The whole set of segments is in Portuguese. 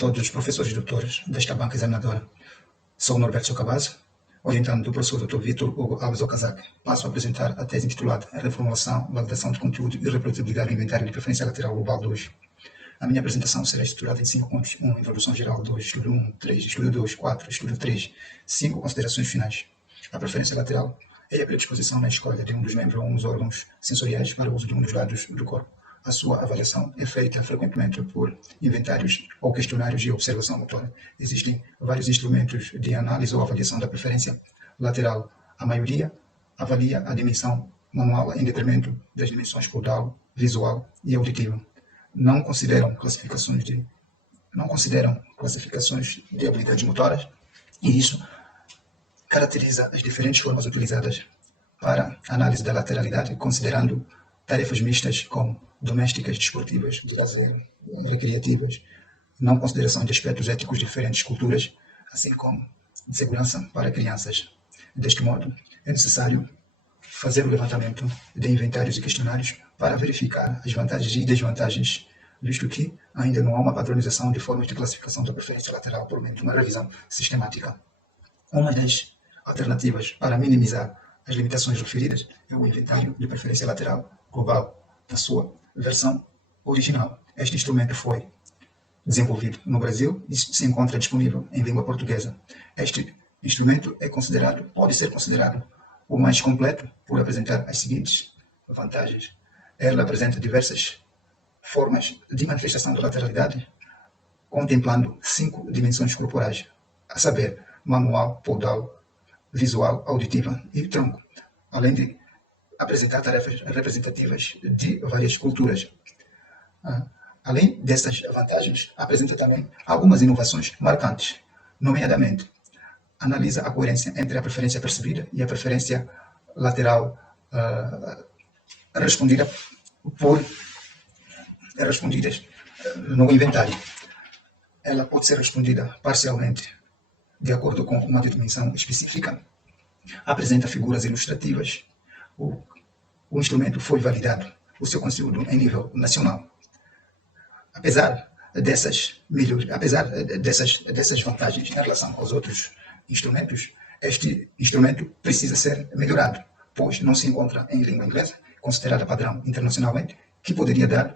todos os professores e doutores desta banca examinadora. Sou Norberto Socabazo, orientando do professor Dr. Vitor Hugo Alves Okazaki. Passo a apresentar a tese intitulada Reformulação, Validação de Conteúdo e Reprodutibilidade do Inventário de Preferência Lateral Global 2. A minha apresentação será estruturada em 5 pontos: 1. Introdução geral. 2. Estudo 1. 3. Estudo 2. 4. Estudo 3. 5. Considerações finais. A preferência lateral é a predisposição na escolha de um dos membros ou um dos órgãos sensoriais para o uso de um dos lados do corpo. A sua avaliação é feita frequentemente por inventários ou questionários de observação motora. Existem vários instrumentos de análise ou avaliação da preferência lateral. A maioria avalia a dimensão manual em detrimento das dimensões caudal, visual e auditiva. Não consideram classificações de habilidades motoras, e isso caracteriza as diferentes formas utilizadas para análise da lateralidade, considerando tarefas mistas como domésticas, desportivas, de lazer, recreativas, não consideração de aspectos éticos de diferentes culturas, assim como de segurança para crianças. Deste modo, é necessário fazer o levantamento de inventários e questionários para verificar as vantagens e desvantagens, visto que ainda não há uma padronização de formas de classificação da preferência lateral por meio de uma revisão sistemática. Uma das alternativas para minimizar as limitações referidas é o inventário de preferência lateral global, na sua versão original. Este instrumento foi desenvolvido no Brasil e se encontra disponível em língua portuguesa. Este instrumento pode ser considerado o mais completo por apresentar as seguintes vantagens. Ela apresenta diversas formas de manifestação da lateralidade, contemplando 5 dimensões corporais, a saber, manual, podal, visual, auditiva e tronco, além de apresentar tarefas representativas de várias culturas. Além dessas vantagens, apresenta também algumas inovações marcantes, nomeadamente, analisa a coerência entre a preferência percebida e a preferência lateral respondidas no inventário. Ela pode ser respondida parcialmente de acordo com uma definição específica, apresenta figuras ilustrativas. O instrumento foi validado, o seu conteúdo em nível nacional. Apesar dessas vantagens em relação aos outros instrumentos, este instrumento precisa ser melhorado, pois não se encontra em língua inglesa, considerada padrão internacionalmente, que poderia dar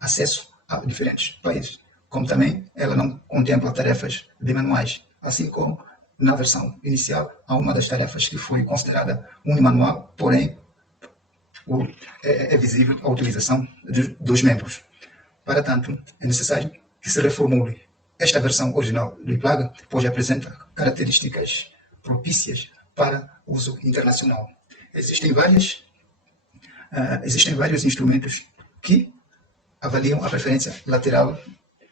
acesso a diferentes países. Como também ela não contempla tarefas de manuais, assim como na versão inicial há uma das tarefas que foi considerada unimanual, porém é visível a utilização dos membros. Para tanto, é necessário que se reformule esta versão original do IPLAG, pois apresenta características propícias para uso internacional. Existem vários instrumentos que avaliam a preferência lateral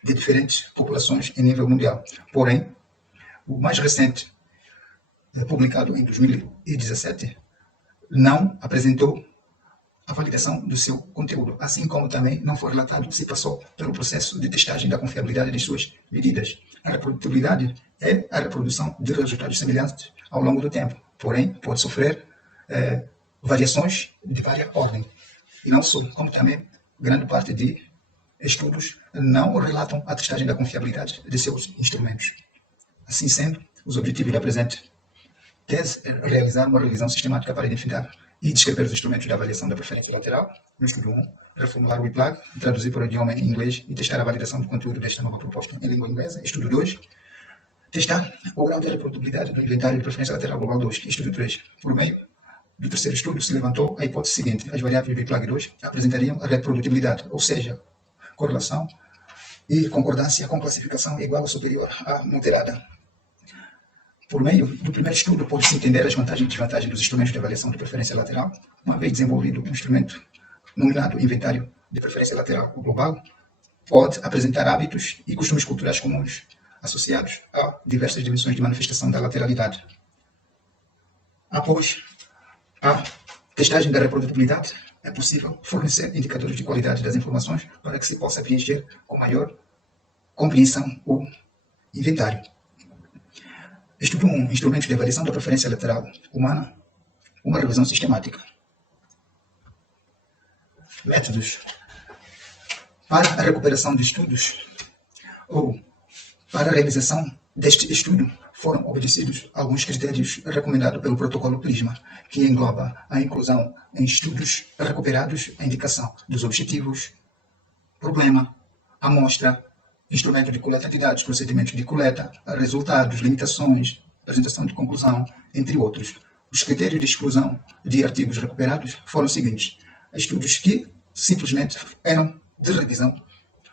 de diferentes populações em nível mundial. Porém, o mais recente, publicado em 2017, não apresentou a validação do seu conteúdo, assim como também não foi relatado se passou pelo processo de testagem da confiabilidade de suas medidas. A reprodutibilidade é a reprodução de resultados semelhantes ao longo do tempo, porém pode sofrer variações de várias ordem. E não só, como também grande parte de estudos não relatam a testagem da confiabilidade de seus instrumentos. Assim sendo, os objetivos da presente tese é realizar uma revisão sistemática para identificar e descrever os instrumentos de avaliação da preferência lateral. No estudo 1, reformular o IPLAG, traduzir para o idioma em inglês e testar a validação do conteúdo desta nova proposta em língua inglesa. Estudo 2, testar o grau de reprodutibilidade do inventário de preferência lateral global 2. Estudo 3, por meio do terceiro estudo, se levantou a hipótese seguinte: as variáveis do IPLAG 2 apresentariam a reprodutibilidade, ou seja, correlação e concordância com classificação igual ou superior à moderada. Por meio do primeiro estudo, pode-se entender as vantagens e desvantagens dos instrumentos de avaliação de preferência lateral. Uma vez desenvolvido um instrumento nominado Inventário de Preferência Lateral Global, pode apresentar hábitos e costumes culturais comuns associados a diversas dimensões de manifestação da lateralidade. Após a testagem da reprodutibilidade, é possível fornecer indicadores de qualidade das informações para que se possa preencher com maior compreensão o inventário. Estudo 1. Instrumentos de avaliação da preferência lateral humana. Uma revisão sistemática. Métodos. Para a recuperação de estudos ou Para a realização deste estudo, foram obedecidos alguns critérios recomendados pelo protocolo PRISMA, que engloba a inclusão em estudos recuperados, a indicação dos objetivos, problema, amostra, instrumento de coleta de dados, procedimentos de coleta, resultados, limitações, apresentação de conclusão, entre outros. Os critérios de exclusão de artigos recuperados foram os seguintes: estudos que simplesmente eram de revisão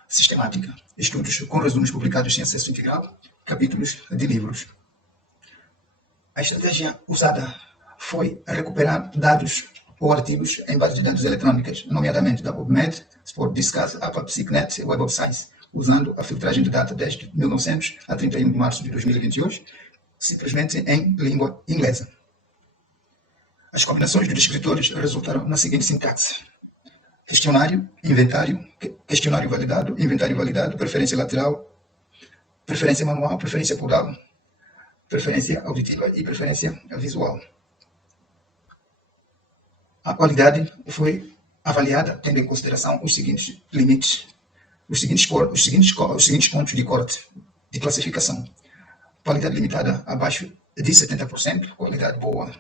sistemática, estudos com resumos publicados sem acesso integral, capítulos de livros. A estratégia usada foi recuperar dados ou artigos em bases de dados eletrônicas, nomeadamente da PubMed, Sport Discuss, APA PsycNet e Web of Science, usando a filtragem de data desde 1900 a 31 de março de 2022, simplesmente em língua inglesa. As combinações dos descritores resultaram na seguinte sintaxe: questionário, inventário, questionário validado, inventário validado, preferência lateral, preferência manual, preferência plural, preferência auditiva e preferência visual. A qualidade foi avaliada tendo em consideração os seguintes limites, os seguintes pontos de corte de classificação: qualidade limitada abaixo de 70%, qualidade boa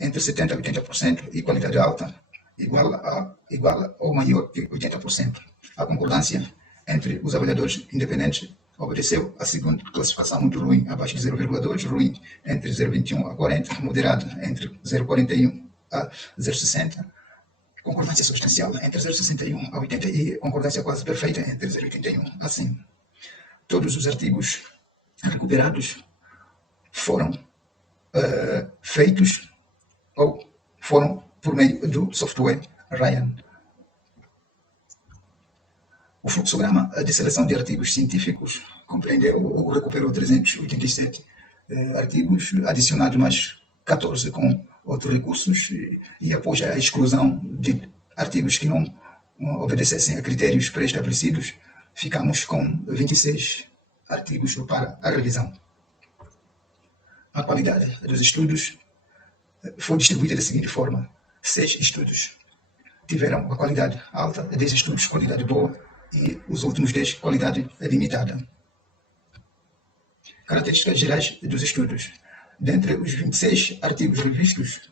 entre 70% e 80% e qualidade alta igual ou maior que 80%. A concordância entre os avaliadores independentes obedeceu a segunda classificação: muito ruim abaixo de 0,2, ruim entre 0,21 a 40, moderado entre 0,41 a 0,60, concordância substancial entre 0,61 a 80 e concordância quase perfeita entre 0,81 a 100. Todos os artigos recuperados foram feitos ou foram por meio do software Ryan. O fluxograma de seleção de artigos científicos compreendeu ou recuperou 387 artigos, adicionados mais 14 com outros recursos, e após a exclusão de artigos que não obedecessem a critérios pré-estabelecidos, ficamos com 26 artigos para a revisão. A qualidade dos estudos foi distribuída da seguinte forma: 6 estudos tiveram a qualidade alta, 10 estudos qualidade boa e os últimos 10 qualidade limitada. Características gerais dos estudos: dentre os 26 artigos revistos,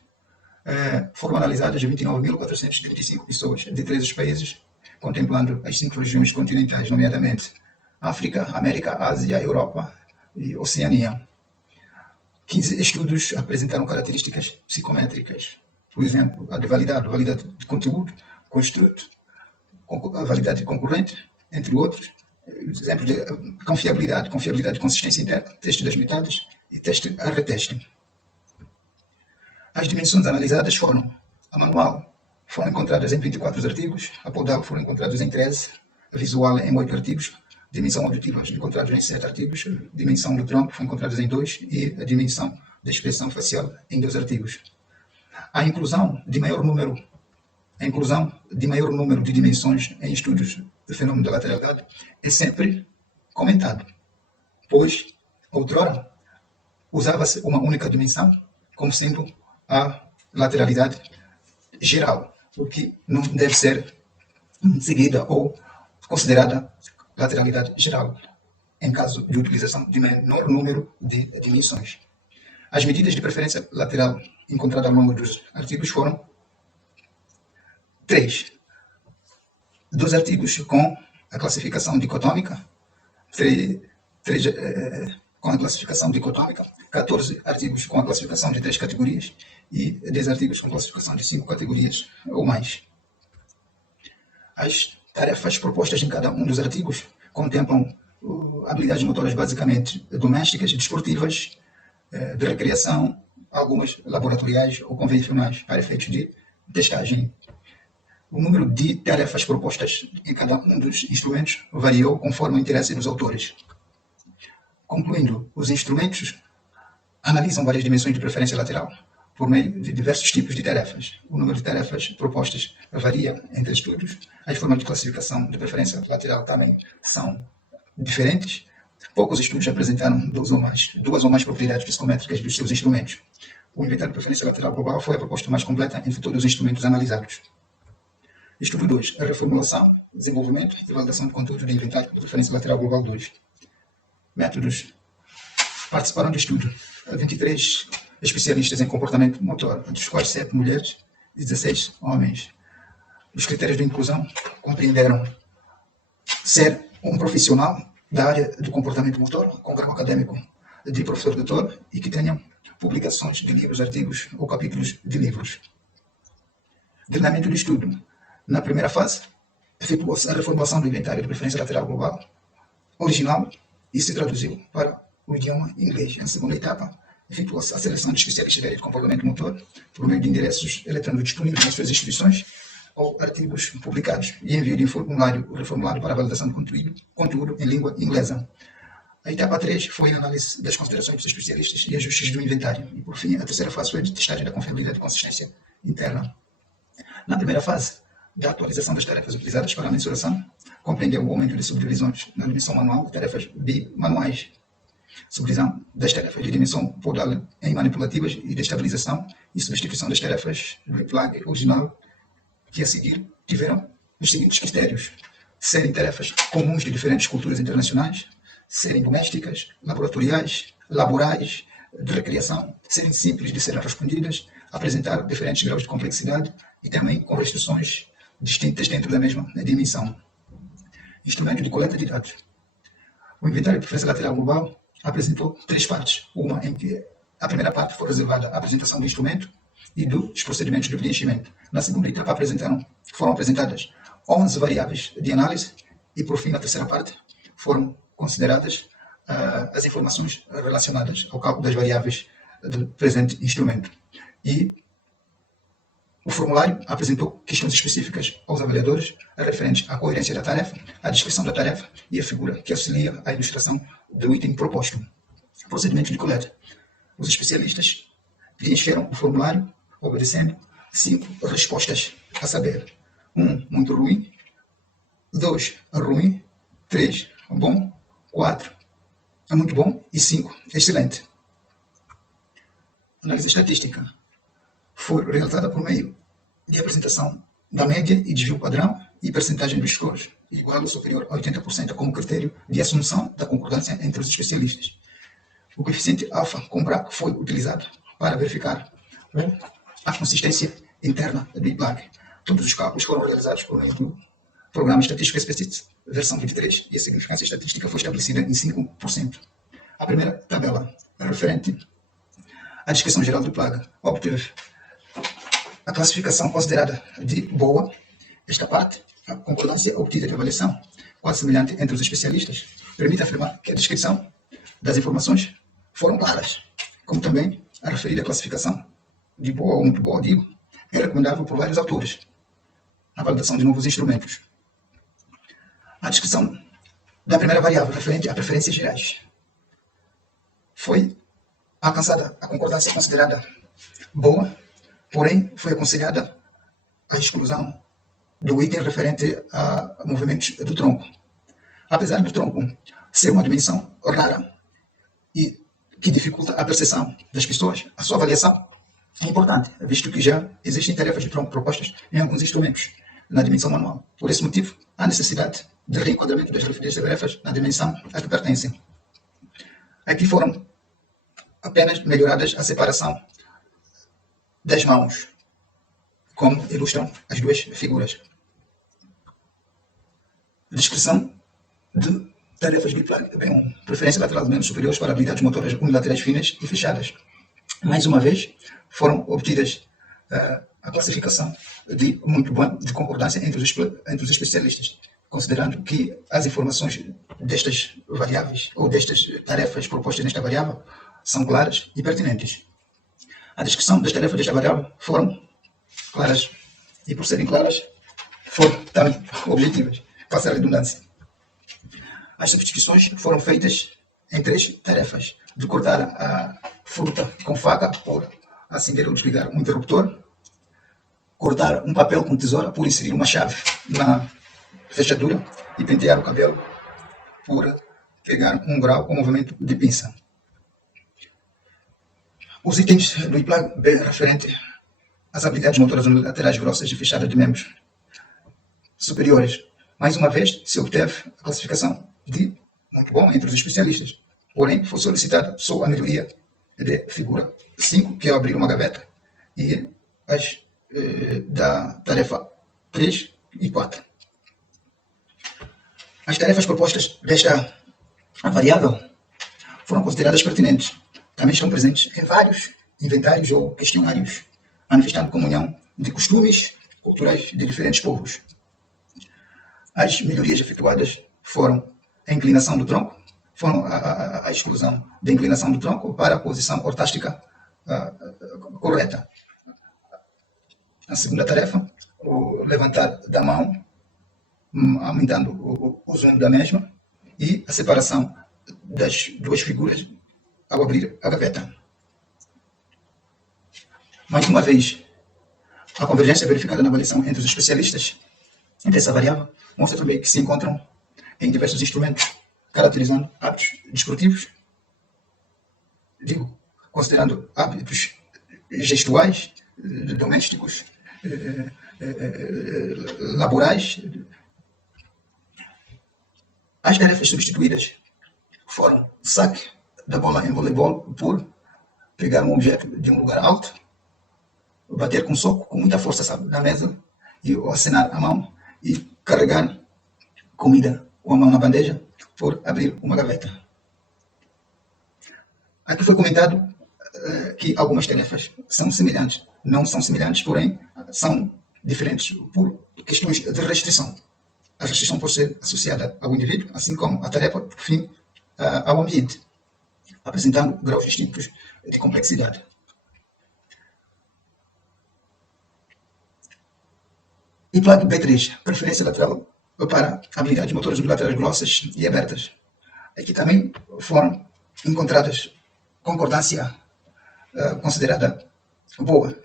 foram analisadas 29.435 pessoas de 13 países, contemplando as 5 regiões continentais, nomeadamente África, América, Ásia, Europa e Oceania. 15 estudos apresentaram características psicométricas, por exemplo, a de validade de conteúdo, construto, a validade concorrente, entre outros. Exemplos de confiabilidade de consistência interna, teste das metades e teste a reteste. As dimensões analisadas foram: a manual foram encontradas em 24 artigos, a podal foram encontrados em 13, a visual em 8 artigos, dimensão auditiva encontrados em 7 artigos, dimensão do tronco foi encontrados em 2 e a dimensão da expressão facial em 2 artigos. A inclusão de maior número de dimensões em estudos do fenômeno da lateralidade é sempre comentado, pois, outrora, usava-se uma única dimensão como sendo a lateralidade geral, o que não deve ser seguida ou considerada lateralidade geral, em caso de utilização de menor número de dimensões. As medidas de preferência lateral encontradas ao longo dos artigos foram 3. 2 artigos com a classificação dicotômica, 14 artigos com a classificação de 3 categorias e 10 artigos com classificação de 5 categorias ou mais. As tarefas propostas em cada um dos artigos contemplam habilidades motoras basicamente domésticas, desportivas, de recreação, algumas laboratoriais ou convencionais para efeitos de testagem. O número de tarefas propostas em cada um dos instrumentos variou conforme o interesse dos autores. Concluindo, os instrumentos analisam várias dimensões de preferência lateral por meio de diversos tipos de tarefas. O número de tarefas propostas varia entre estudos. As formas de classificação de preferência lateral também são diferentes. Poucos estudos apresentaram duas ou mais propriedades psicométricas dos seus instrumentos. O inventário de preferência lateral global foi a proposta mais completa entre todos os instrumentos analisados. Estudo 2. A reformulação, desenvolvimento e validação de conteúdo de inventário de preferência lateral global 2. métodos. Participaram do estudo 23 especialistas em comportamento motor, dos quais 7 mulheres e 16 homens. Os critérios de inclusão compreenderam ser um profissional da área do comportamento motor, com grau acadêmico de professor doutor e que tenham publicações de livros, artigos ou capítulos de livros. Treinamento do estudo. Na primeira fase, efetuou-se a reformulação do inventário de preferência lateral global original e se traduziu para o idioma inglês. Na segunda etapa, efetuou-se a seleção de especialistas da área de comportamento motor por meio de endereços eletrônicos disponíveis nas suas instituições ou artigos publicados e envio de formulário reformulado para validação de conteúdo em língua inglesa. A etapa 3 foi a análise das considerações dos especialistas e ajustes do inventário. E, por fim, a terceira fase foi a de testagem da confiabilidade e consistência interna. Na primeira fase, da atualização das tarefas utilizadas para a mensuração, compreendeu o aumento de subdivisões na dimensão manual de tarefas bimanuais, subdivisão das tarefas de dimensão podal em manipulativas e de estabilização e substituição das tarefas do plug original, que a seguir tiveram os seguintes critérios: serem tarefas comuns de diferentes culturas internacionais, serem domésticas, laboratoriais, laborais, de recreação, serem simples de serem respondidas, apresentar diferentes graus de complexidade e também com restrições distintas dentro da mesma dimensão. Instrumento de coleta de dados. O inventário de preferência lateral global apresentou 3 partes, uma em que a primeira parte foi reservada à apresentação do instrumento e dos procedimentos de preenchimento. Na segunda etapa foram apresentadas 11 variáveis de análise e, por fim, na terceira parte, foram consideradas as informações relacionadas ao cálculo das variáveis do presente instrumento. E o formulário apresentou questões específicas aos avaliadores referentes à coerência da tarefa, à descrição da tarefa e a figura que auxilia a ilustração do item proposto. Procedimento de coleta. Os especialistas preencheram o formulário obedecendo 5 respostas, a saber: 1, muito ruim; 2, ruim; 3, bom; 4, muito bom; e 5, excelente. Análise estatística foi realizada por meio de apresentação da média e desvio padrão e percentagem dos scores, igual ou superior a 80% como critério de assunção da concordância entre os especialistas. O coeficiente alfa com BRAC foi utilizado para verificar a consistência interna do IPLAG. Todos os cálculos foram realizados por meio do Programa Estatístico Explicit, versão 23, e a significância estatística foi estabelecida em 5%. A primeira tabela, referente à descrição geral do IPLAG, obteve a classificação considerada de boa. Esta parte, a concordância obtida de avaliação, quase semelhante entre os especialistas, permite afirmar que a descrição das informações foram claras, como também a referida classificação de boa ou muito boa, digo, é recomendável por vários autores. A validação de novos instrumentos. A descrição da primeira variável, referente a preferências gerais, foi alcançada a concordância considerada boa, porém foi aconselhada a exclusão do item referente a movimentos do tronco. Apesar do tronco ser uma dimensão rara e que dificulta a percepção das pessoas, a sua avaliação é importante, visto que já existem tarefas de tronco propostas em alguns instrumentos na dimensão manual. Por esse motivo, há necessidade de reenquadramento das referidas tarefas na dimensão a que pertencem. Aqui foram apenas melhoradas a separação das mãos, como ilustram as duas figuras. Descrição de tarefas de IPLAG. Bem, preferência lateral de membros superiores para habilidades motoras unilaterais finas e fechadas. Mais uma vez, foram obtidas a classificação de muito bom de concordância entre os especialistas, considerando que as informações destas variáveis ou destas tarefas propostas nesta variável são claras e pertinentes. A descrição das tarefas desta variável foram claras e, por serem claras, foram também objetivas, passa a redundância. As substituições foram feitas em 3 tarefas: de cortar a fruta com faca por acender ou desligar um interruptor, cortar um papel com tesoura por inserir uma chave na fechadura e pentear o cabelo por pegar um grau ou movimento de pinça. Os itens do IPLAG B referente às habilidades motoras unilaterais grossas e fechadas de membros superiores. Mais uma vez, se obteve a classificação de muito bom entre os especialistas, Porém, foi solicitada só a melhoria de figura 5, que é abrir uma gaveta, e as da tarefa 3 e 4. As tarefas propostas desta variável foram consideradas pertinentes. Também estão presentes em vários inventários ou questionários, manifestando comunhão de costumes culturais de diferentes povos. As melhorias efetuadas foram a inclinação do tronco, foram a exclusão da inclinação do tronco para a posição ortástica correta. A segunda tarefa, o levantar da mão, aumentando o zoom da mesma, e a separação das duas figuras ao abrir a gaveta. Mais uma vez, a convergência verificada na avaliação entre os especialistas dessa variável mostra também que se encontram em diversos instrumentos, caracterizando hábitos desportivos, considerando hábitos gestuais, domésticos, laborais. As tarefas substituídas foram saque da bola em voleibol por pegar um objeto de um lugar alto, bater com soco com muita força na mesa e acenar a mão e carregar comida com a mão na bandeja por abrir uma gaveta. Aqui foi comentado que algumas tarefas são semelhantes. Não são semelhantes, porém são diferentes por questões de restrição. A restrição pode ser associada ao indivíduo, assim como a tarefa, por fim, ao ambiente, apresentando graus distintos de complexidade. E plug B3, preferência lateral para habilidades motoras bilaterais grossas e abertas. Aqui também foram encontradas concordância considerada boa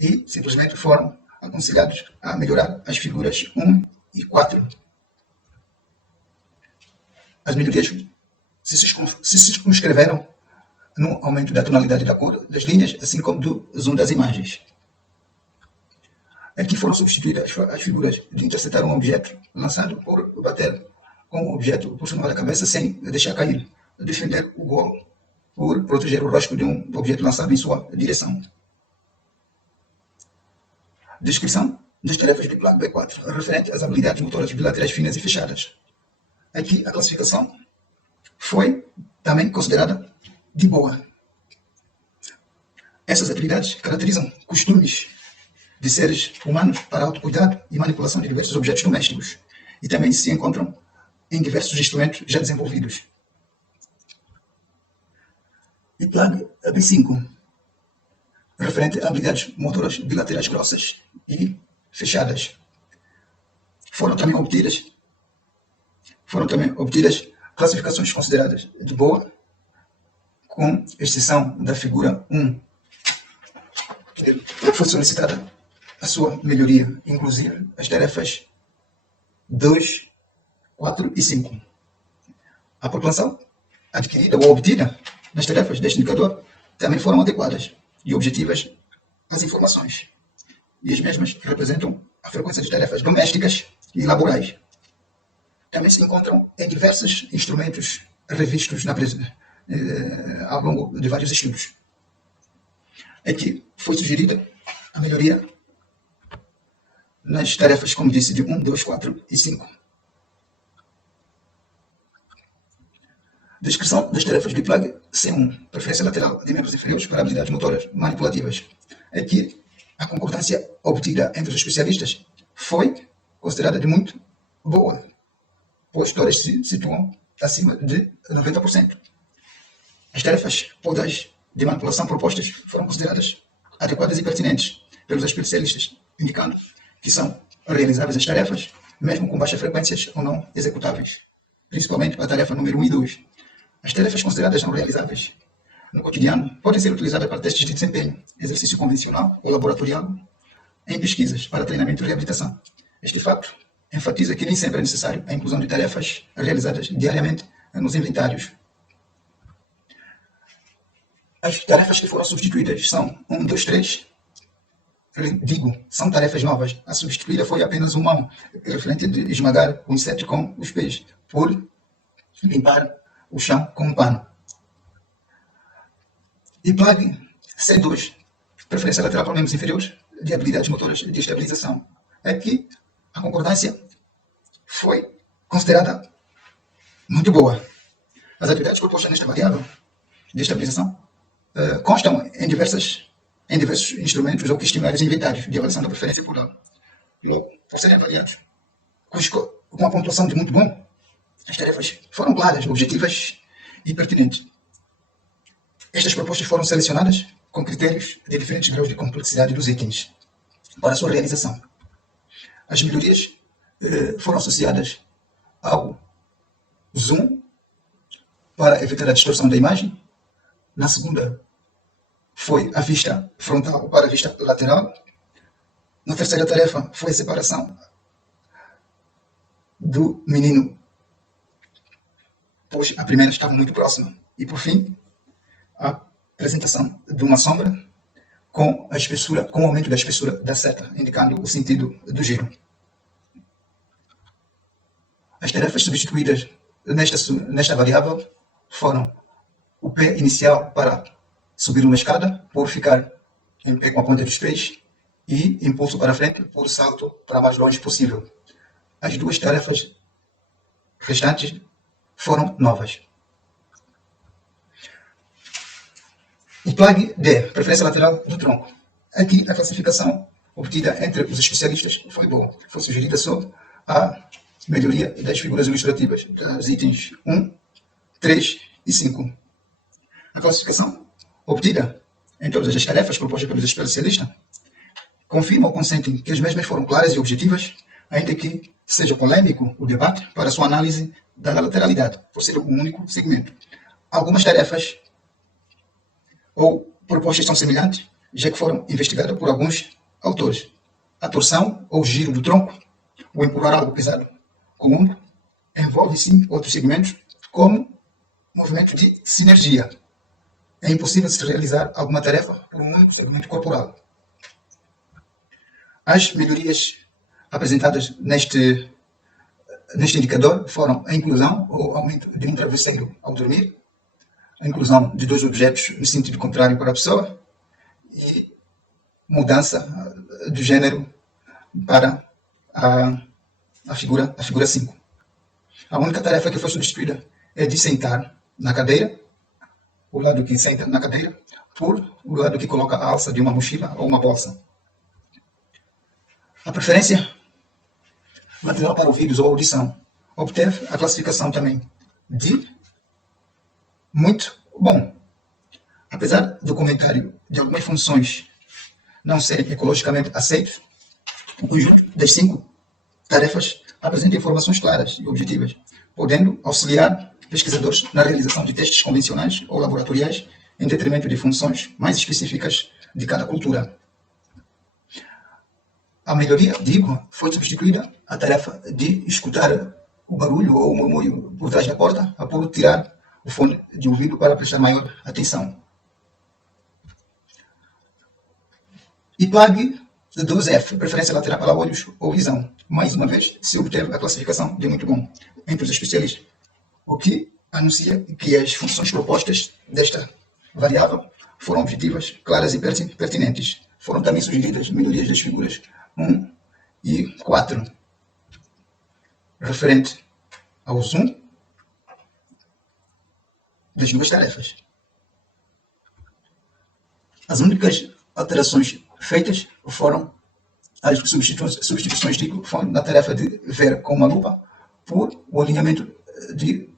e simplesmente foram aconselhados a melhorar as figuras 1 e 4. As melhorias se circunscreveram no aumento da tonalidade da cor das linhas, assim como do zoom das imagens. Aqui foram substituídas as figuras de interceptar um objeto lançado por bater com o objeto por cima da cabeça sem deixar cair, defender o gol por proteger o rosto de um objeto lançado em sua direção. Descrição das tarefas de plano B4, referente às habilidades motoras bilaterais finas e fechadas. Aqui a classificação foi também considerada de boa. Essas atividades caracterizam costumes de seres humanos para autocuidado e manipulação de diversos objetos domésticos e também se encontram em diversos instrumentos já desenvolvidos. E plug B5, referente a habilidades motoras bilaterais grossas e fechadas. Foram também obtidas classificações consideradas de boa, com exceção da figura 1, que foi solicitada a sua melhoria, inclusive as tarefas 2, 4 e 5. A pontuação adquirida ou obtida nas tarefas deste indicador também foram adequadas e objetivas às informações. E as mesmas representam a frequência de tarefas domésticas e laborais. Também se encontram em diversos instrumentos revistos ao longo de vários estudos. Aqui foi sugerida a melhoria nas tarefas, como disse, de 1, 2, 4 e 5. Descrição das tarefas de plug C1, preferência lateral de membros inferiores para habilidades motoras manipulativas. Aqui, a concordância obtida entre os especialistas foi considerada de muito boa, pois todas se situam acima de 90%. As tarefas podais de manipulação propostas foram consideradas adequadas e pertinentes pelos especialistas, indicando que são realizáveis as tarefas, mesmo com baixas frequências ou não executáveis, principalmente a tarefa número 1 e 2. As tarefas consideradas não realizáveis no cotidiano podem ser utilizadas para testes de desempenho, exercício convencional ou laboratorial, em pesquisas para treinamento e reabilitação. Este fato enfatiza que nem sempre é necessário a inclusão de tarefas realizadas diariamente nos inventários. As tarefas que foram substituídas são 1, 2, 3. São tarefas novas. A substituída foi apenas uma mão, referente de esmagar o inseto com os pés, por limpar o chão com um pano. E PLAG C2, preferência lateral para membros inferiores de habilidades motoras de estabilização. Aqui, a concordância foi considerada muito boa. As atividades propostas nesta variável de estabilização constam em diversos instrumentos ou questionários inventários de avaliação da preferência plural. Logo, por serem avaliados com a pontuação de muito bom, as tarefas foram claras, objetivas e pertinentes. Estas propostas foram selecionadas com critérios de diferentes graus de complexidade dos itens para a sua realização. As melhorias foram associadas ao zoom para evitar a distorção da imagem. Na segunda, foi a vista frontal para a vista lateral. Na terceira tarefa, foi a separação do menino, pois a primeira estava muito próxima. E, por fim, a apresentação de uma sombra com o aumento da espessura da seta, indicando o sentido do giro. As tarefas substituídas nesta variável foram o pé inicial para subir uma escada, por ficar em pé com a ponta dos pés, e impulso para frente, por salto para mais longe possível. As duas tarefas restantes foram novas. O PLAG D, preferência lateral do tronco. Aqui a classificação obtida entre os especialistas foi boa. Foi sugerida só a melhoria das figuras ilustrativas, dos itens 1, 3 e 5. A classificação obtida em todas as tarefas propostas pelos especialistas confirma ou consentem que as mesmas foram claras e objetivas, ainda que seja polêmico o debate para sua análise da lateralidade, por ser um único segmento. Algumas tarefas ou propostas são semelhantes, já que foram investigadas por alguns autores. A torção ou giro do tronco, ou empurrar algo pesado com o ombro, envolve sim outros segmentos, como movimento de sinergia. É impossível se realizar alguma tarefa por um único segmento corporal. As melhorias apresentadas neste indicador foram a inclusão ou aumento de um travesseiro ao dormir, a inclusão de dois objetos no sentido contrário para a pessoa e mudança do gênero para a figura 5. A única tarefa que foi substituída é de sentar na cadeira, o lado que senta na cadeira, por o lado que coloca a alça de uma mochila ou uma bolsa. A preferência lateral para ouvidos ou audição obteve a classificação também de muito bom. Apesar do comentário de algumas funções não serem ecologicamente aceitos, o conjunto das 5 tarefas apresenta informações claras e objetivas, podendo auxiliar pesquisadores na realização de testes convencionais ou laboratoriais em detrimento de funções mais específicas de cada cultura. A melhoria, foi substituída a tarefa de escutar o barulho ou o murmúrio por trás da porta, a por tirar o fone de ouvido para prestar maior atenção. E PLAG 12F, preferência lateral para olhos ou visão. Mais uma vez, se obteve a classificação de muito bom entre os especialistas, o que anuncia que as funções propostas desta variável foram objetivas, claras e pertinentes. Foram também sugeridas melhorias das figuras 1 e 4, referente ao zoom das duas tarefas. As únicas alterações feitas foram as substituições na tarefa de ver com uma lupa por o alinhamento de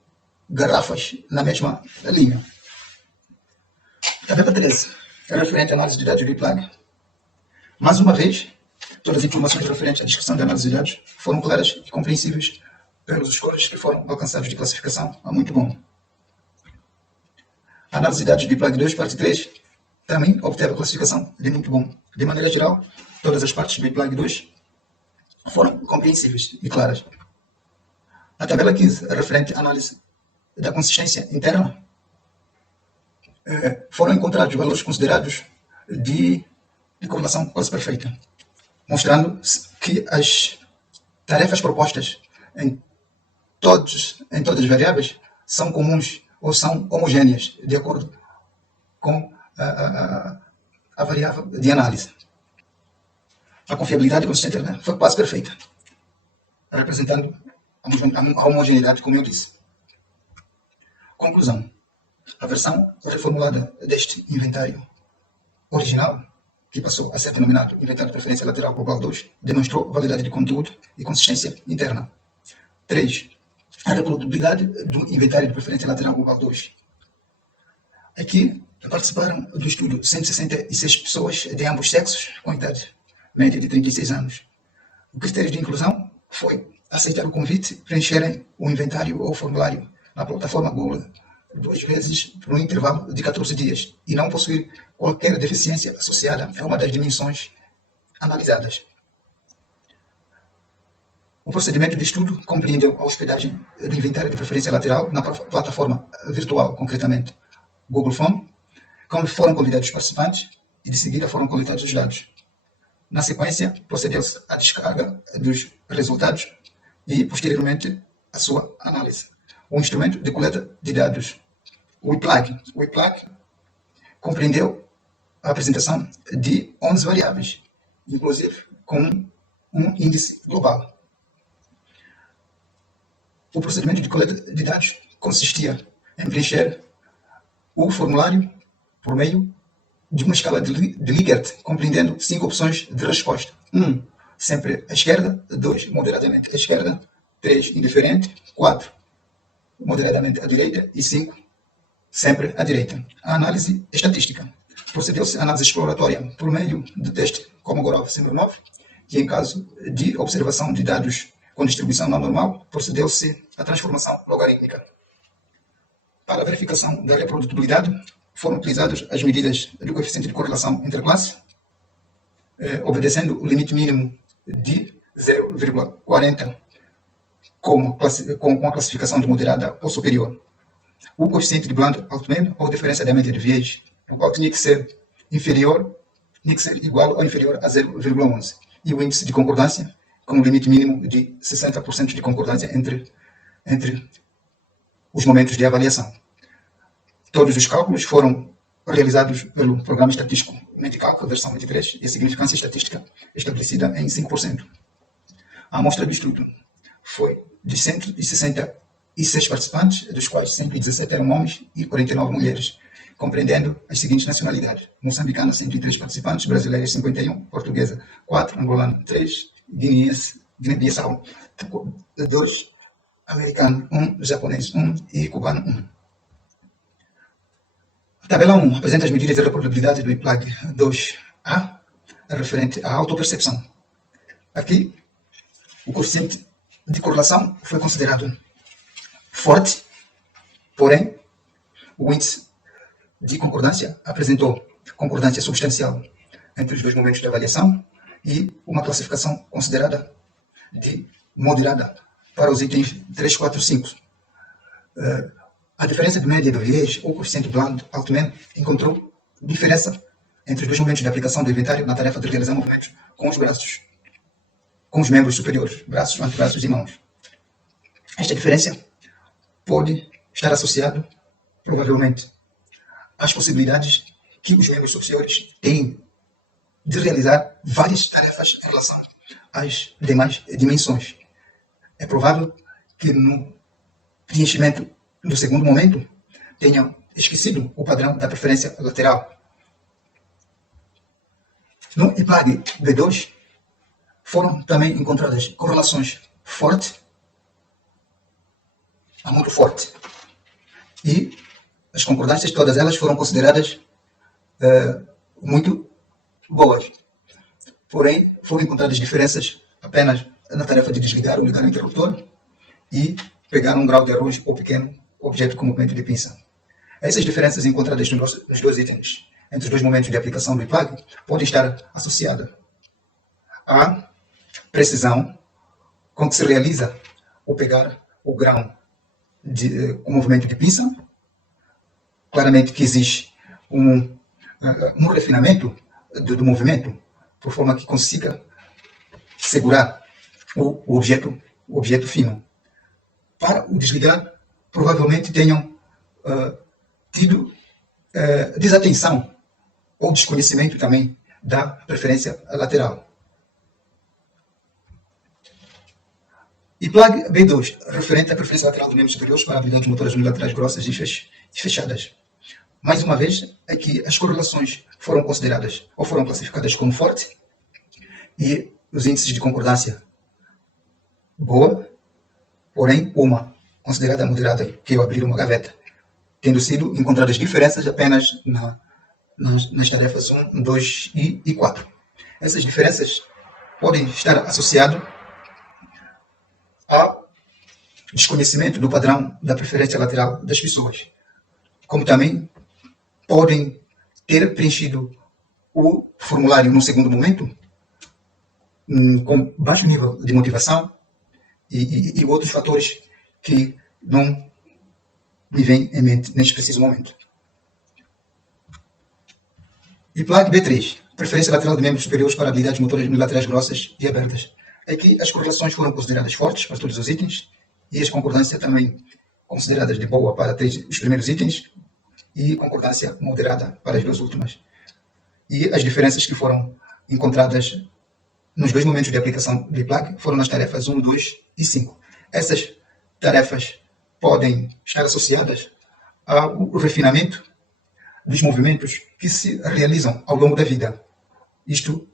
garrafas na mesma linha. Tarefa 13, referente à análise de dados de PLAG. Mais uma vez, todas as informações referentes à descrição da análise de dados foram claras e compreensíveis pelos scores que foram alcançados de classificação a muito bom. A análise de dados de PLAG 2, parte 3, também obteve a classificação de muito bom. De maneira geral, todas as partes de PLAG 2 foram compreensíveis e claras. A tabela 15, referente à análise da consistência interna, foram encontrados valores considerados de correlação quase perfeita, mostrando que as tarefas propostas em todas as variáveis são comuns ou são homogêneas, de acordo com a variável de análise. A confiabilidade consistente, né, foi quase perfeita, representando a homogeneidade, como eu disse. Conclusão. A versão reformulada deste inventário original, que passou a ser denominado Inventário de Preferência Lateral Global 2, demonstrou validade de conteúdo e consistência interna. 3. A reprodutibilidade do Inventário de Preferência Lateral Global 2. Aqui participaram do estudo 166 pessoas de ambos sexos, com idade média de 36 anos. O critério de inclusão foi aceitar o convite, preencherem o inventário ou formulário na plataforma Google 2 vezes por um intervalo de 14 dias e não possuir qualquer deficiência associada a uma das dimensões analisadas. O procedimento de estudo compreendeu a hospedagem do inventário de preferência lateral na plataforma virtual, concretamente Google Phone, como foram convidados os participantes e de seguida foram coletados os dados. Na sequência, procedeu-se à descarga dos resultados e, posteriormente, a sua análise. O instrumento de coleta de dados, o WIPLAG. O WIPLAG compreendeu a apresentação de 11 variáveis, inclusive com um índice global. O procedimento de coleta de dados consistia em preencher o formulário por meio de uma escala de Likert, compreendendo 5 opções de resposta. 1. Sempre à esquerda. 2. Moderadamente à esquerda. 3. Indiferente. 4. Moderadamente à direita. E 5. Sempre à direita. A análise estatística. Procedeu-se à análise exploratória por meio do teste Kolmogorov-Smirnov, que em caso de observação de dados com distribuição não normal, procedeu-se à transformação logarítmica. Para a verificação da reprodutibilidade, foram utilizadas as medidas do coeficiente de correlação entre classes, obedecendo o limite mínimo de 0,40 com a classificação de moderada ou superior. O coeficiente de Bland-Altman, ou diferença da média de viés, o qual tinha que ser igual ou inferior a 0,11. E o índice de concordância, com o limite mínimo de 60% de concordância entre os momentos de avaliação. Todos os cálculos foram realizados pelo Programa Estatístico Medicalc, versão 23, e a significância estatística estabelecida em 5%. A amostra do estudo foi de 166 participantes, dos quais 117 eram homens e 49 mulheres, compreendendo as seguintes nacionalidades: moçambicana, 103 participantes, brasileira, 51, portuguesa, 4, angolana, 3, Guiné-Bissau, 2, americano, 1, japonês, 1 e cubano, 1. A tabela 1 apresenta as medidas de reprodutibilidade do WIPLAG 2A, referente à autopercepção. Aqui, o coeficiente de correlação foi considerado forte, porém, o índice de concordância apresentou concordância substancial entre os dois momentos de avaliação e uma classificação considerada de moderada para os itens 3, 4 e 5. A diferença de média do viés, ou coeficiente Bland-Altman, encontrou diferença entre os dois momentos de aplicação do inventário na tarefa de realizar movimentos com os braços, com os membros superiores, braços, antebraços e mãos. Esta diferença pode estar associada, provavelmente, às possibilidades que os membros superiores têm de realizar várias tarefas em relação às demais dimensões. É provável que no preenchimento do segundo momento tenham esquecido o padrão da preferência lateral. No IPLAG V2 foram também encontradas correlações fortes a muito forte, e as concordâncias, todas elas foram consideradas muito boas. Porém, foram encontradas diferenças apenas na tarefa de desligar ou ligar o interruptor e pegar um grau de arroz ou pequeno objeto com movimento de pinça. Essas diferenças encontradas nos dois itens, entre os dois momentos de aplicação do IPLAG, podem estar associadas à precisão com que se realiza o pegar o grão com movimento de pinça. Claramente que existe um refinamento do movimento, por forma que consiga segurar o objeto fino. Para o desligar, provavelmente tenham tido desatenção ou desconhecimento também da preferência lateral. E plug B2, referente à preferência lateral dos membros superiores para habilidades motoras unilaterais grossas e fechadas. Mais uma vez, aqui as correlações foram consideradas ou foram classificadas como forte e os índices de concordância boa, porém uma considerada moderada, que é o abrir uma gaveta, tendo sido encontradas diferenças apenas nas tarefas 1, 2 e 4. Essas diferenças podem estar associadas ao desconhecimento do padrão da preferência lateral das pessoas, como também podem ter preenchido o formulário no segundo momento com baixo nível de motivação e outros fatores que não me vêm em mente neste preciso momento. E plug B3, preferência lateral de membros superiores para habilidades motoras unilaterais grossas e abertas. Aqui as correlações foram consideradas fortes para todos os itens e as concordâncias também consideradas de boa para os primeiros itens e concordância moderada para as duas últimas. E as diferenças que foram encontradas nos dois momentos de aplicação de plug foram nas tarefas 1, 2 e 5. Essas tarefas podem estar associadas ao refinamento dos movimentos que se realizam ao longo da vida. Isto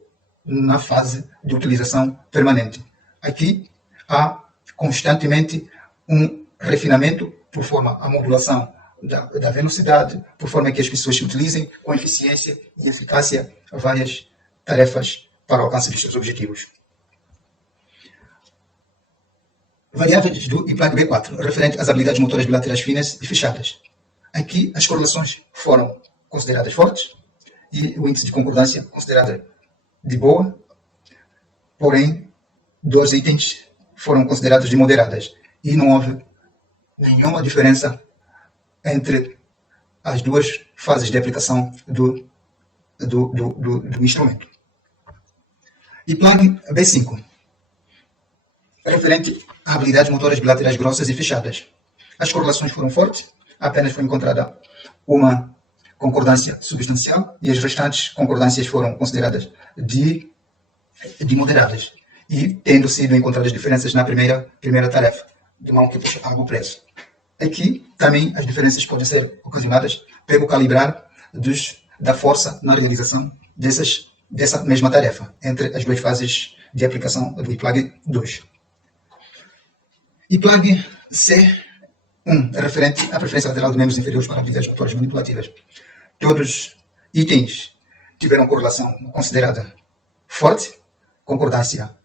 na fase de utilização permanente. Aqui há constantemente um refinamento por forma a modulação da velocidade, por forma que as pessoas se utilizem com eficiência e eficácia várias tarefas para o alcance dos seus objetivos. Variáveis do IPLAG B4, referente às habilidades motoras bilaterais finas e fechadas. Aqui as correlações foram consideradas fortes e o índice de concordância considerado de boa, porém, dois itens foram considerados de moderadas e não houve nenhuma diferença entre as duas fases de aplicação do instrumento. E plug B5, referente a habilidades motoras bilaterais grossas e fechadas. As correlações foram fortes, apenas foi encontrada uma concordância substancial e as restantes concordâncias foram consideradas de moderadas e tendo sido encontradas diferenças na primeira tarefa, de mão que puxa algo preso. Aqui também as diferenças podem ser ocasionadas pelo calibrar da força na realização dessa mesma tarefa entre as duas fases de aplicação do IPLAG 2. IPLAG C1 é referente à preferência lateral de membros inferiores para habilidades motoras manipulativas. Todos itens tiveram correlação considerada forte, concordância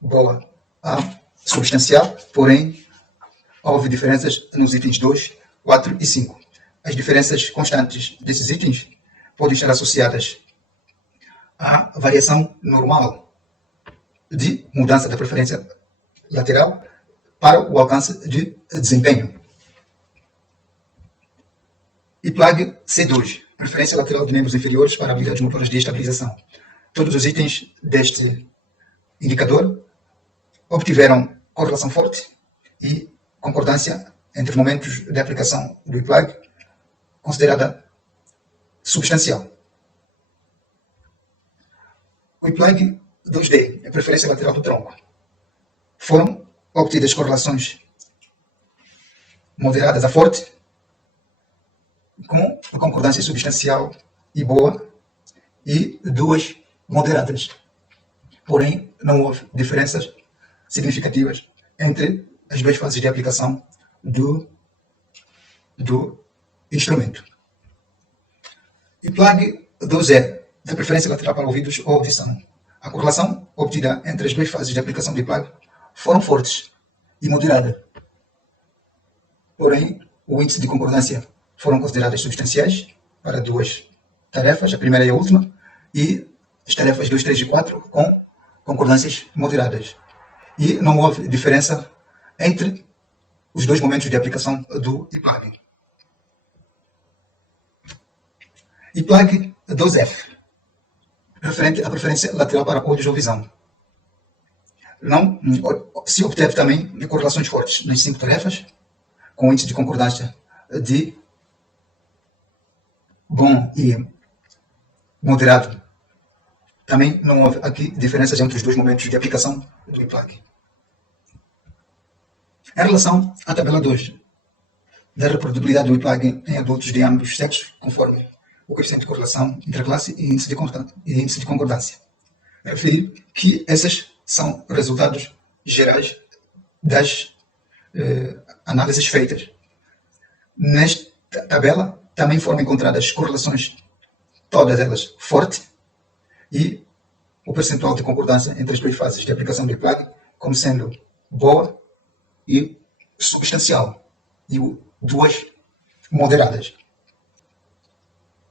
boa a substancial, porém houve diferenças nos itens 2, 4 e 5. As diferenças constantes desses itens podem estar associadas à variação normal de mudança da preferência lateral para o alcance de desempenho. E plug C2, preferência lateral de membros inferiores para habilidades motoras de estabilização. Todos os itens deste indicador obtiveram correlação forte e concordância entre momentos de aplicação do IPLAG considerada substancial. O IPLAG 2D, a preferência lateral do tronco. Foram obtidas correlações moderadas a forte, com concordância substancial e boa, e duas moderadas. Porém, não houve diferenças significativas entre as duas fases de aplicação do instrumento. E plug 2E, da preferência lateral para ouvidos ou audição. A correlação obtida entre as duas fases de aplicação de plug foram fortes e moderada. Porém, o índice de concordância foram consideradas substanciais para duas tarefas, a primeira e a última, e as tarefas 2, 3 e 4 com concordâncias moderadas. E não houve diferença entre os dois momentos de aplicação do IPLAG. IPLAG 2F, referente à preferência lateral para olhos ou visão. Não se obteve também correlações fortes nas 5 tarefas, com índice de concordância de bom e moderado. Também não houve aqui diferenças entre os dois momentos de aplicação do IPLAG. Em relação à tabela 2, da reprodutibilidade do IPLAG em adultos de ambos os sexos, conforme o coeficiente de correlação interclasse e índice de concordância. Referir que esses são resultados gerais das análises feitas. Nesta tabela também foram encontradas correlações, todas elas fortes, e o percentual de concordância entre as duas fases de aplicação do IPLAG como sendo boa e substancial, e duas moderadas.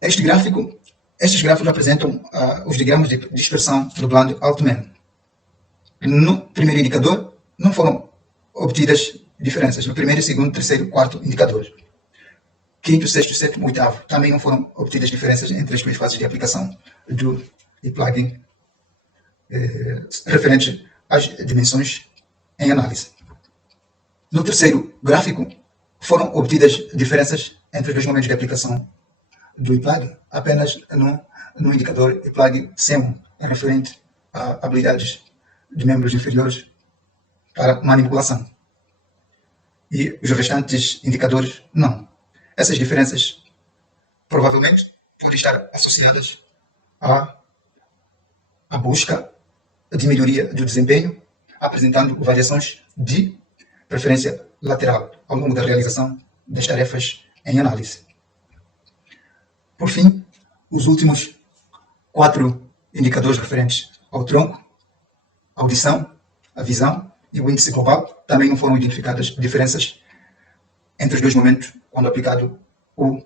Estes gráficos apresentam os diagramas de dispersão do blando Altman. No primeiro indicador, não foram obtidas diferenças. No primeiro, segundo, terceiro, quarto indicadores. Quinto, sexto, sétimo, oitavo. Também não foram obtidas diferenças entre as duas fases de aplicação do IPLAG referentes às dimensões em análise. No terceiro gráfico, foram obtidas diferenças entre os dois momentos de aplicação do IPLAG apenas no indicador IPLAG SEM, referente a habilidades de membros inferiores para manipulação. E os restantes indicadores, não. Essas diferenças provavelmente podem estar associadas à busca de melhoria do desempenho, apresentando variações de preferência lateral ao longo da realização das tarefas em análise. Por fim, os últimos 4 indicadores referentes ao tronco, audição, a visão e o índice global também não foram identificadas diferenças entre os dois momentos quando aplicado o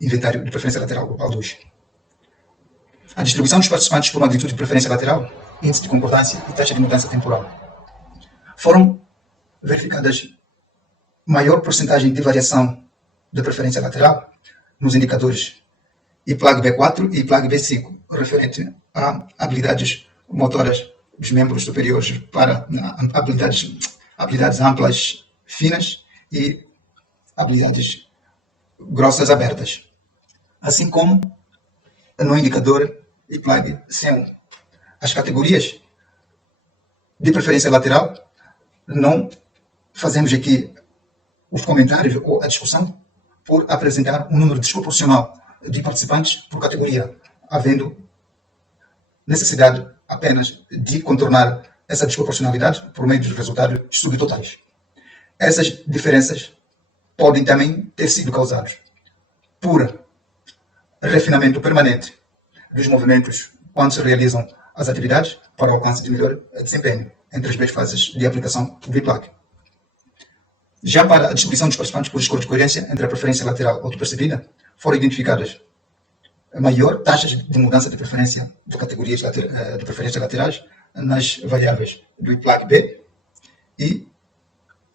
inventário de preferência lateral global 2. A distribuição dos participantes por magnitude de preferência lateral, índice de concordância e taxa de mudança temporal. Foram verificadas maior porcentagem de variação da preferência lateral nos indicadores IPLAG B4 e IPLAG B5, referente a habilidades motoras dos membros superiores para habilidades amplas finas e habilidades grossas abertas, assim como no indicador IPLAG C1. As categorias de preferência lateral, não fazemos aqui os comentários ou a discussão por apresentar um número desproporcional de participantes por categoria, havendo necessidade apenas de contornar essa desproporcionalidade por meio dos resultados subtotais. Essas diferenças podem também ter sido causadas por refinamento permanente dos movimentos quando se realizam as atividades para o alcance de melhor desempenho entre as duas fases de aplicação do IPLAG. Já para a distribuição dos participantes por escolha de coerência entre a preferência lateral autopercebida, foram identificadas maior taxas de mudança de preferência de categorias de preferência laterais nas variáveis do IPLAG B e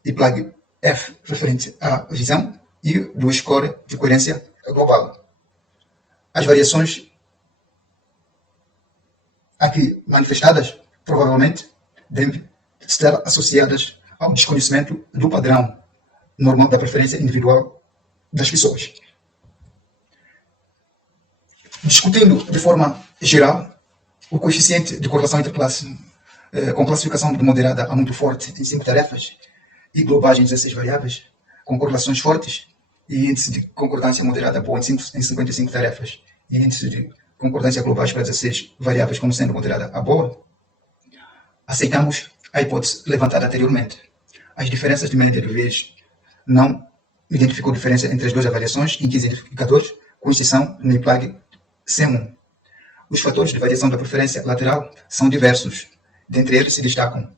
IPLAG F, referente à visão, e do score de coerência global. As variações aqui manifestadas provavelmente devem estar associadas ao desconhecimento do padrão normal da preferência individual das pessoas. Discutindo de forma geral, o coeficiente de correlação interclasse com classificação de moderada a muito forte em 5 tarefas e globais em 16 variáveis, com correlações fortes, e índice de concordância moderada boa em 55 tarefas e índice de concordância globais para 16 variáveis como sendo moderada a boa, aceitamos a hipótese levantada anteriormente. As diferenças de média do viés não identificou diferença entre as duas avaliações em 15 indicadores, com exceção no IPLAG C1. Os fatores de variação da preferência lateral são diversos. Dentre eles se destacam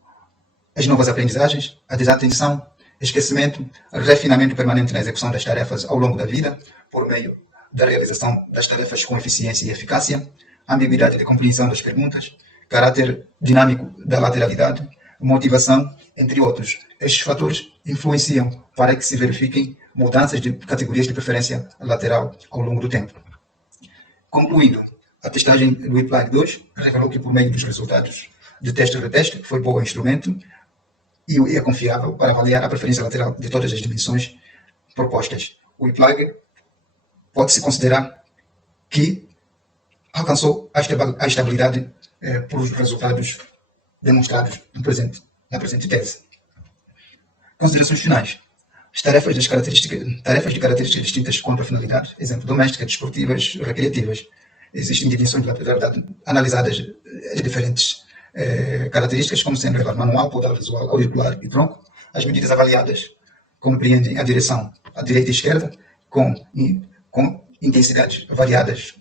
as novas aprendizagens, a desatenção, esquecimento, refinamento permanente na execução das tarefas ao longo da vida, por meio da realização das tarefas com eficiência e eficácia, ambiguidade de compreensão das perguntas, caráter dinâmico da lateralidade, motivação, entre outros. Estes fatores influenciam para que se verifiquem mudanças de categorias de preferência lateral ao longo do tempo. Concluindo, a testagem do IPLAG 2 revelou que, por meio dos resultados de teste e reteste, foi bom instrumento e é confiável para avaliar a preferência lateral de todas as dimensões propostas. O IPLAG pode-se considerar que alcançou a estabilidade por os resultados demonstrados na presente tese. Considerações finais. As tarefas de características distintas quanto à finalidade, exemplo, domésticas, desportivas, recreativas. Existem dimensões de lateralidade analisadas as diferentes características, como sendo elevado manual, podal visual, auricular e tronco. As medidas avaliadas compreendem a direção à direita e esquerda, com intensidades variadas,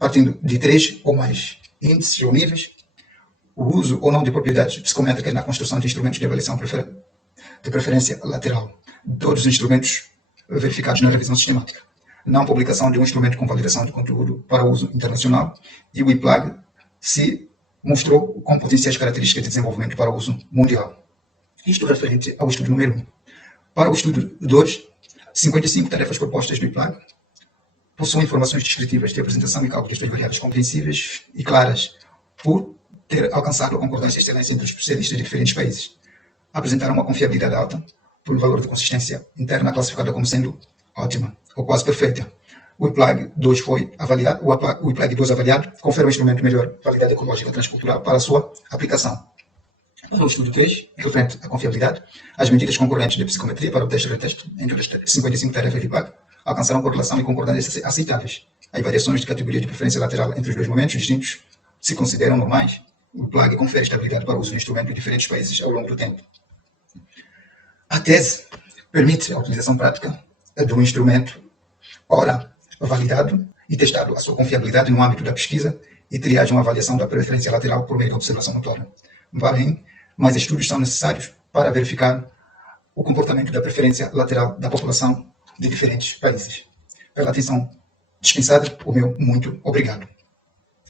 partindo de 3 ou mais índices ou níveis. O uso ou não de propriedades psicométricas na construção de instrumentos de avaliação de preferência lateral. Todos os instrumentos verificados na revisão sistemática. Não publicação de um instrumento com validação de conteúdo para uso internacional. E o IPLAG se mostrou com potenciais características de desenvolvimento para uso mundial. Isto referente ao estudo número 1. Para o estudo 2, 55 tarefas propostas do IPLAG possuem informações descritivas de apresentação e cálculo de suas variáveis compreensíveis e claras, por ter alcançado a concordância e excelência entre os especialistas de diferentes países. Apresentaram uma confiabilidade alta, por valor de consistência interna classificada como sendo ótima, ou quase perfeita. O IPLAG 2 foi avaliado, o IPLAG 2 avaliado confere ao instrumento melhor validade ecológica transcultural para a sua aplicação. Para o estudo 3, referente à confiabilidade, as medidas concorrentes de psicometria para o teste e reteste entre as 55 tarefas de IPLAG alcançaram correlação e concordância aceitáveis. As variações de categoria de preferência lateral entre os dois momentos distintos se consideram normais. O IPLAG confere estabilidade para o uso do instrumento em diferentes países ao longo do tempo. A tese permite a utilização prática de um instrumento, ora validado e testado a sua confiabilidade no âmbito da pesquisa e triagem uma avaliação da preferência lateral por meio da observação motora. Porém, mais estudos são necessários para verificar o comportamento da preferência lateral da população de diferentes países. Pela atenção dispensada, o meu muito obrigado.